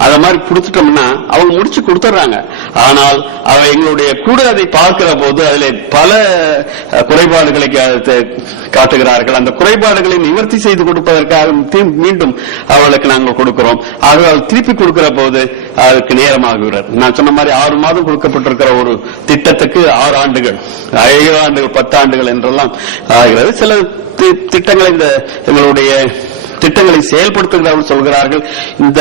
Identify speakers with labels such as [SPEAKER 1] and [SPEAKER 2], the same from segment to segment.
[SPEAKER 1] அத மாதிரி கொடுத்துட்டோம்னா அவங்க முடிச்சு கொடுத்துட்றாங்க. ஆனால் அவ எங்களுடைய கூட அதை பார்க்கிற போது அதில் பல குறைபாடுகளை காட்டுகிறார்கள். அந்த குறைபாடுகளை நிவர்த்தி செய்து கொடுப்பதற்காக மீண்டும் அவளுக்கு நாங்கள் கொடுக்கிறோம். ஆகவே திருப்பி கொடுக்கிற போது அதுக்கு நேரமாகுகிறது நான் சொன்ன மாதிரி ஆறு மாதம் கொடுக்கப்பட்டிருக்கிற ஒரு திட்டத்துக்கு ஆறு ஆண்டுகள் ஏழு ஆண்டுகள் பத்து ஆண்டுகள் என்றெல்லாம் ஆகிறது. சில தி- திட்டங்களை இந்த எங்களுடைய திட்டங்களை செயல்படுத்துகிறவர்கள் சொல்கிறார்கள் இந்த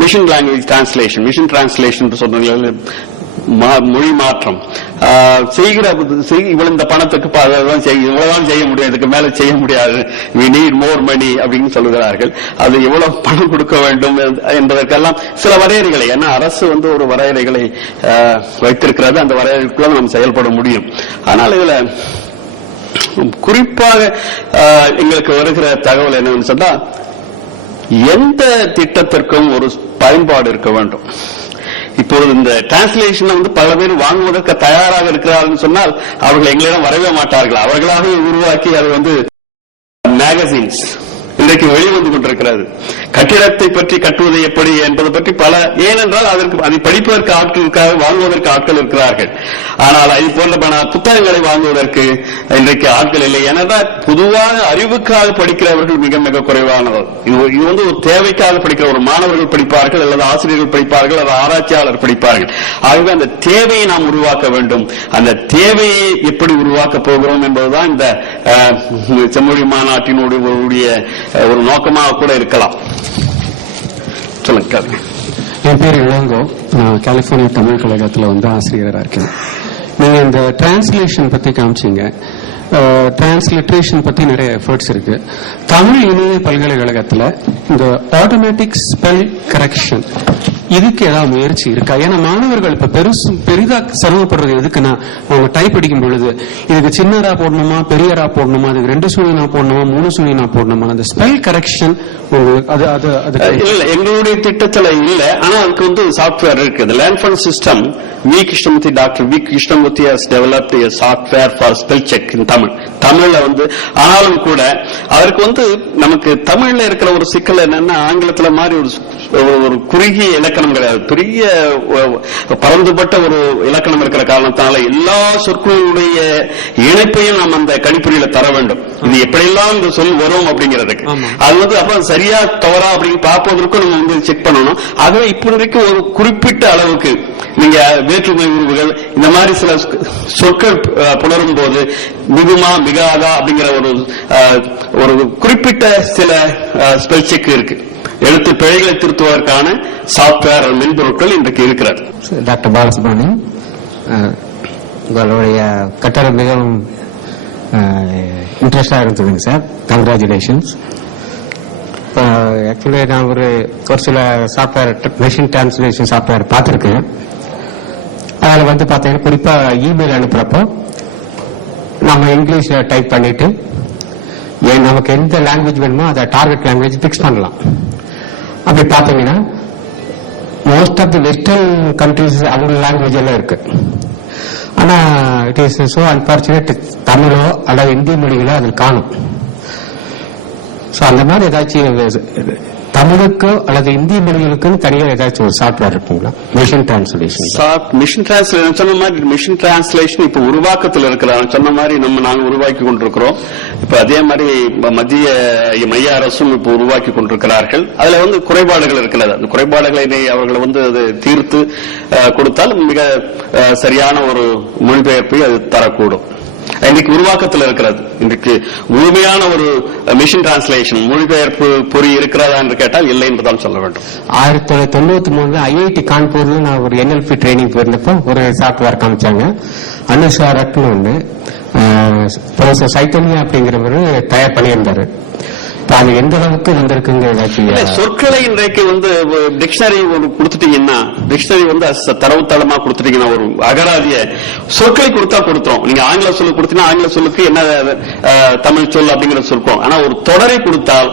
[SPEAKER 1] machine language translation machine translation சொன்ன மா- மொழி மாற்றம். ஆஹ், செய்கிற இவ்வளவு இந்த பணத்துக்கு இவ்வளவுதான் செய்ய முடியும் இதுக்கு மேல செய்ய முடியாது. வி நீட் மோர் மணி அப்படின்னு சொல்லுகிறார்கள். அது எவ்வளவு பணம் கொடுக்க வேண்டும் என்பதற்கெல்லாம் சில வரையறைகளை ஏன்னா அரசு வந்து ஒரு வரையறைகளை வைத்திருக்கிறது அந்த வரையறைக்குள்ள நாம் செயல்பட முடியும். ஆனால் இதுல குறிப்பாக ஆஹ், எங்களுக்கு வருகிற தகவல் என்னன்னு சொன்னா எந்த திட்டத்திற்கும் ஒரு பயன்பாடு இருக்க வேண்டும். இப்பொழுது இந்த டிரான்ஸ்லேஷன் வந்து பல பேர் வாங்குவதற்கு தயாராக இருக்கிறார்கள் சொன்னால் அவர்கள் எங்களிடம் வரவே மாட்டார்கள். அவர்களாகவே உருவாக்கி அதை வந்து மேகசின்ஸ் இன்றைக்கு வெளிவந்து கொண்டிருக்கிறது. கட்டிடத்தை பற்றி கட்டுவது எப்படி என்பது பற்றி பல ஏனென்றால் அதற்கு அதை படிப்பதற்கு ஆட்கள் இருக்காக வாங்குவதற்கு ஆட்கள் இருக்கிறார்கள். ஆனால் இது போன்ற புத்தகங்களை வாங்குவதற்கு இன்றைக்கு ஆட்கள் இல்லை. ஏனென்றால் பொதுவாக அறிவுக்காக படிக்கிறவர்கள் மிக மிக குறைவானவர். இது இது வந்து ஒரு தேவைக்காக படிக்கிற ஒரு மாணவர்கள் படிப்பார்கள் அல்லது ஆசிரியர்கள் படிப்பார்கள் அல்லது ஆராய்ச்சியாளர் படிப்பார்கள். ஆகவே அந்த தேவையை நாம் உருவாக்க வேண்டும். அந்த தேவையை எப்படி உருவாக்க போகிறோம் என்பதுதான் இந்த செம்மொழி மாநாட்டினுடைய ஒரு- ஒரு நோக்கமாக கூட இருக்கலாம். சொல்லுங்க கேளுங்க.
[SPEAKER 2] என் பேர் இளங்கோ. நான் கலிபோர்னியா தமிழ் கழகத்தில் வந்து ஆசிரியராக இருக்கேன். நீங்க இந்த டிரான்ஸ்லேஷன் பத்தி காமிச்சீங்க. டிரான்ஸ்லிட்ரேஷன் பத்தி நிறைய எஃபர்ட்ஸ் இருக்கு. தமிழ் இணைய பல்கலைக்கழகத்துல இந்த ஆட்டோமேட்டிக் ஸ்பெல் கரெக்ஷன் இதுக்கு ஏதாவது முயற்சி இருக்கா? ஏன்னா மாணவர்கள் இப்ப பெருசு பெரிதா சிரமப்படுறது எதுக்குன்னா அவங்க டைப் அடிக்கும் பொழுது இதுக்கு சின்னரா போடணுமா பெரியரா போடணுமா அதுக்கு ரெண்டு சுழினா போடணுமா மூணு சுழினா போடணுமா? அந்த ஸ்பெல் கரெக்ஷன் அது அது அது
[SPEAKER 1] இல்ல எங்களுடைய திட்டத்துல இல்ல. ஆனா அதுக்கு வந்து சாஃப்ட்வேர் இருக்கு. இந்த land fun system V Krishnamurthy doctor V Krishnamurthy has developed a software for spell check in Tamil தமிழ்ல வந்து ஆனாலும் கூட அதற்கு வந்து நமக்கு தமிழ்ல இருக்கிற ஒரு சிக்கல் என்னன்னா ஆங்கிலத்துல மாதிரி ஒரு ஒரு- குறுகிய இலக்கணம் கிடையாது. பெரிய பரந்துபட்ட ஒரு இலக்கணம் இருக்கிற காரணத்தினால எல்லா சொற்களுடைய இணைப்பையும் நாம் அந்த கணிப்பொறியில தர வேண்டும். இது எப்படியெல்லாம் இந்த சொல் வரும் அப்படிங்கிறதுக்கு. அது வந்து அப்புறம் சரியா தவறா அப்படின்னு பார்ப்பதற்கும் நம்ம வந்து செக் பண்ணணும். ஆகவே இப்போதைக்கு ஒரு குறிப்பிட்ட அளவுக்கு நீங்க வேற்றுமை உறவுகள் இந்த மாதிரி சில சொற்கள் அஹ், புணரும் போது மிகுமா மிகாதா அப்படிங்கிற ஒரு ஒரு குறிப்பிட்ட சில ஸ்பெல் செக் இருக்கு. எழுத்து பிழைகளை திருத்துவதற்கான சாப்ட்வேர் மென்பொருட்கள் இன்றைக்கு இருக்கிறது.
[SPEAKER 3] டாக்டர் பாலசுப்ரமணியம் uh, உங்களுடைய கட்டளை மிகவும் uh, இன்ட்ரெஸ்டாக இருந்ததுங்க சார். கங்க்ராச்சுலேஷன்ஸ் இப்போ ஆக்சுவலி நான் ஒரு ஒரு சில சாஃப்ட்வேர் மெஷின் டிரான்ஸ்லேஷன் சாஃப்ட்வேர் பார்த்துருக்கேன். அதில் வந்து பார்த்தீங்கன்னா குறிப்பாக இமெயில் அனுப்புகிறப்போ நம்ம இங்கிலீஷில் டைப் பண்ணிவிட்டு நமக்கு எந்த லாங்குவேஜ் வேணுமோ அதை டார்கெட் லாங்குவேஜ் ஃபிக்ஸ் பண்ணலாம். அப்படி பார்த்தீங்கன்னா most of the western countries அவங்க லாங்குவேஜ் எல்லாம் இருக்கு. ஆனா இட் இஸ் சோ அன்பார்ச்சுனேட் தமிழோ அல்லது இந்திய மொழிகளோ அதில் காணும். ஸோ அந்த மாதிரி ஏதாச்சும் தமிழுக்கோ அல்லது இந்திய மொழிகளுக்குன்னு தனியாக ஏதாச்சும் ஒரு சாஃப்ட்வேர் இருக்குங்களா? மிஷின் டிரான்ஸ்லேஷன்
[SPEAKER 1] மிஷின் டிரான்ஸ்லேஷன் சொன்ன மாதிரி மிஷின் டிரான்ஸ்லேஷன் இப்ப உருவாக்கத்தில் இருக்கிறாங்க சொன்ன மாதிரி நம்ம நாங்க உருவாக்கி கொண்டிருக்கிறோம். இப்ப அதே மாதிரி மத்திய மைய அரசும் இப்ப உருவாக்கி கொண்டிருக்கிறார்கள். அதுல வந்து குறைபாடுகள் இருக்கிறது. அந்த குறைபாடுகளை அவர்கள் வந்து அது தீர்த்து கொடுத்தால் மிக சரியான ஒரு மொழிபெயர்ப்பை அது தரக்கூடும். இன்றைக்கு உருவாக்கத்தில் இருக்கிறது. இன்றைக்கு முழுமையான ஒரு மிஷின் டிரான்ஸ்லேஷன் மொழிபெயர்ப்பு பொறி இருக்கிறதா என்று கேட்டால் இல்லை என்றுதான் சொல்ல வேண்டும்.
[SPEAKER 3] ஆயிரத்தி தொள்ளாயிரத்தி தொண்ணூத்தி மூணுல ஐஐடி கான்பூர்ல நான் ஒரு என்எல்பி ட்ரைனிங் போயிருந்தப்போ ஒரு சாப்ட்வேர் காமிச்சாங்க. அனுசாரக்னு ஒன்று ப்ரொஃபசர் சைத்தன்யா அப்படிங்கிறவர் தயார் பண்ணியிருந்தாரு. இப்போ அது எந்த அளவுக்கு வந்திருக்குங்க ஏதாச்சும்
[SPEAKER 1] சொற்களை இன்றைக்கு வந்து டிக்ஷனரி ஒரு கொடுத்துட்டீங்கன்னா டிக்ஷனரி வந்து தரவுத்தளமா கொடுத்துட்டீங்கன்னா ஒரு அகராதிய சொற்களை கொடுத்தா கொடுத்துரும். நீங்க ஆங்கில சொல்லு கொடுத்தீங்கன்னா ஆங்கில சொல்லுக்கு என்ன தமிழ் சொல் அப்படிங்கிற சொல்றோம் ஆனா ஒரு தொடரை கொடுத்தால்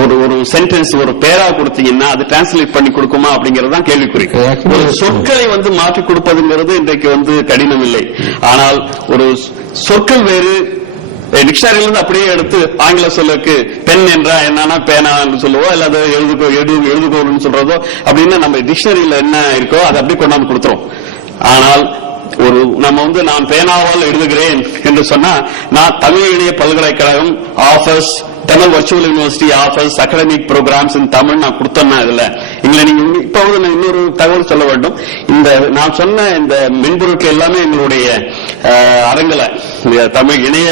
[SPEAKER 1] ஒரு ஒரு சென்டென்ஸ் ஒரு பேரா கொடுத்தீங்கன்னா அது டிரான்ஸ்லேட் பண்ணி கொடுக்குமா அப்படிங்கிறது தான் கேள்விக்குறி. ஒரு சொற்களை வந்து மாற்றி கொடுப்பதுங்கிறது இன்றைக்கு வந்து கடினம் இல்லை ஆனால் ஒரு சொற்கள் வேறு டிக்ஷனரியில இருந்து அப்படியே எடுத்து ஆங்கில சொல்லுக்கு பெண் என்றா என்னன்னா பேனா என்று சொல்லுவோம் அல்லது எழுதுகோ எழுது எழுதுகோல்னு சொல்றதோ அப்படின்னு நம்ம டிக்ஷனரியில என்ன இருக்கோ அதை அப்படியே கொண்டாந்து கொடுத்துரும். ஆனால் ஒரு நம்ம வந்து நான் பேனாவால் எழுதுகிறேன் என்று சொன்னா நான் தமிழ் பல்கலைக்கழகம் offers Tamil virtual university offers academic programs in Tamil நான் கொடுத்தேன்னா இதுல. இங்க நீங்க இப்ப வந்து நான் இன்னொரு தகவல் சொல்ல வேண்டும். இந்த நான் சொன்ன இந்த மென்பொருட்கள் எல்லாமே எங்களுடைய அரங்கில. தமிழ் இணைய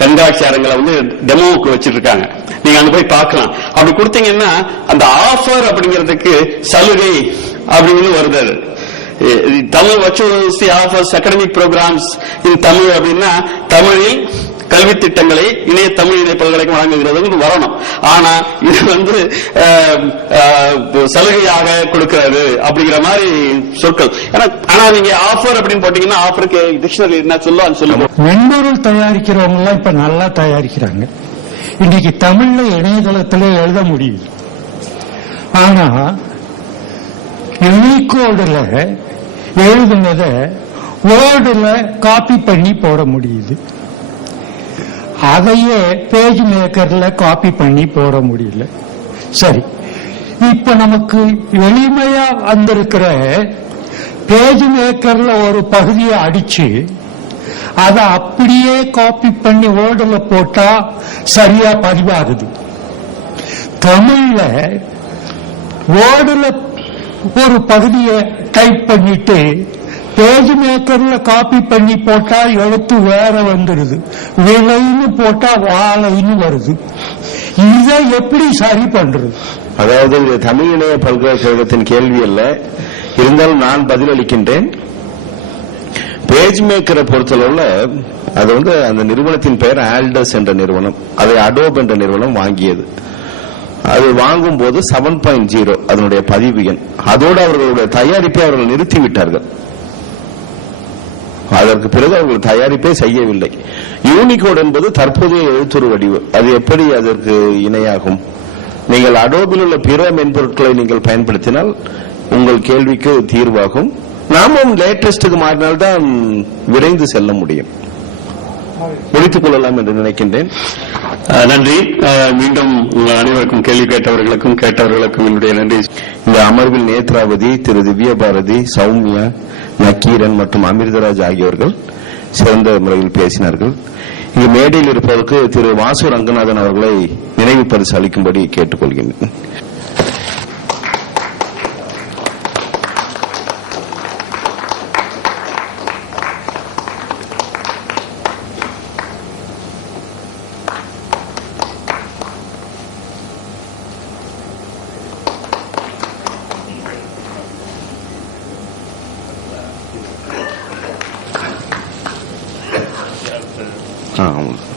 [SPEAKER 1] கண்காட்சி அரங்கில வந்து டெமோவுக்கு வச்சிட்டு இருக்காங்க நீங்க அங்க போய் பார்க்கலாம். அப்படி கொடுத்தீங்கன்னா அந்த ஆஃபர் அப்படிங்கிறதுக்கு சலுகை அப்படின்னு வருது தமிழ் வச்சு offers academic programs in Tamil அப்படின்னா தமிழில் கல்வி திட்டங்களை இணைய தமிழ் இணைய பல்கலைக்கழகம் வழங்குகிறது வரணும். ஆனா இது வந்து சலுகையாக கொடுக்கிறது அப்படிங்கிற மாதிரி சொற்கள். ஆனா நீங்க ஆஃபர் அப்படின்னு போட்டீங்கன்னா ஆஃபருக்கு டிக்ஷனரி என்ன சொல்லும் அது
[SPEAKER 4] மென்பொருள் தயாரிக்கிறவங்க எல்லாம் இப்ப நல்லா தயாரிக்கிறாங்க. இன்னைக்கு தமிழ்ல இணையதளத்தில் எழுத முடியுது ஆனா யூனிகோடுல எழுதுனத வேர்டுல காப்பி பண்ணி போட முடியுது. அதையே பேஜ் மேக்கர்ல காப்பி பண்ணி போட முடியல. சரி. இப்ப நமக்கு எளிமையா வந்திருக்கிற பேஜ் மேக்கர்ல ஒரு பகுதியை அடிச்சு அதை அப்படியே காப்பி பண்ணி வேர்டுல போட்டா சரியா பதிவாகுது. தமிழ்ல வேர்டுல ஒரு பகுதியை டைப் பண்ணிட்டு பேஜ் மேக்கர்ல காப்பி பண்ணி போட்டா எழுத்து வேற வந்துடுது விலைன்னு போட்டா வாழைன்னு வருது. இதை எப்படி சரி பண்றது?
[SPEAKER 5] அதாவது இது தமிழ் இணைய பல்கலைக்கழகத்தின் கேள்வி அல்ல. இருந்தாலும் நான் பதிலளிக்கின்றேன். பேஜ் மேக்கரை பொறுத்தளவுல அது வந்து அந்த நிறுவனத்தின் பெயர் ஆல்டஸ் என்ற நிறுவனம். அதை அடோப் என்ற நிறுவனம் வாங்கியது. அது வாங்கும் போது செவன் பாயிண்ட் ஜீரோ அதனுடைய பதிவு எண். அதோடு அவர்களுடைய தயாரிப்பை அவர்கள் நிறுத்திவிட்டார்கள். அதற்கு பிறகு அவர்கள் தயாரிப்பே செய்யவில்லை. யூனிகோட் என்பது தற்போதைய எழுத்துரு வடிவு. அது எப்படி அதற்கு இணையாகும்? நீங்கள் அடோபில் உள்ள பிற மென்பொருட்களை நீங்கள் பயன்படுத்தினால் உங்கள் கேள்விக்கு தீர்வாகும். நாமும் லேட்டஸ்டுக்கு மாறினால்தான் விரைந்து செல்ல முடியும். முடித்துக் கொள்ளலாம் என்று நினைக்கின்றேன்.
[SPEAKER 1] நன்றி. மீண்டும் உங்கள் அனைவருக்கும் கேள்வி கேட்டவர்களுக்கும் கேட்டவர்களுக்கும் என்னுடைய நன்றி.
[SPEAKER 5] இந்த அமர்வில் நேத்ராவதி திரு திவ்ய பாரதி சௌமியா நக்கீரன் மற்றும் அமிர்தராஜ் ஆகியோர்கள் சிறந்த முறையில் பேசினார்கள். இங்கு மேடையில் இருப்பதற்கு திரு வாசு ரங்கநாதன் அவர்களை நினைவு பரிசு அளிக்கும்படி கேட்டுக்கொள்கின்றேன். ஆ, நன்றி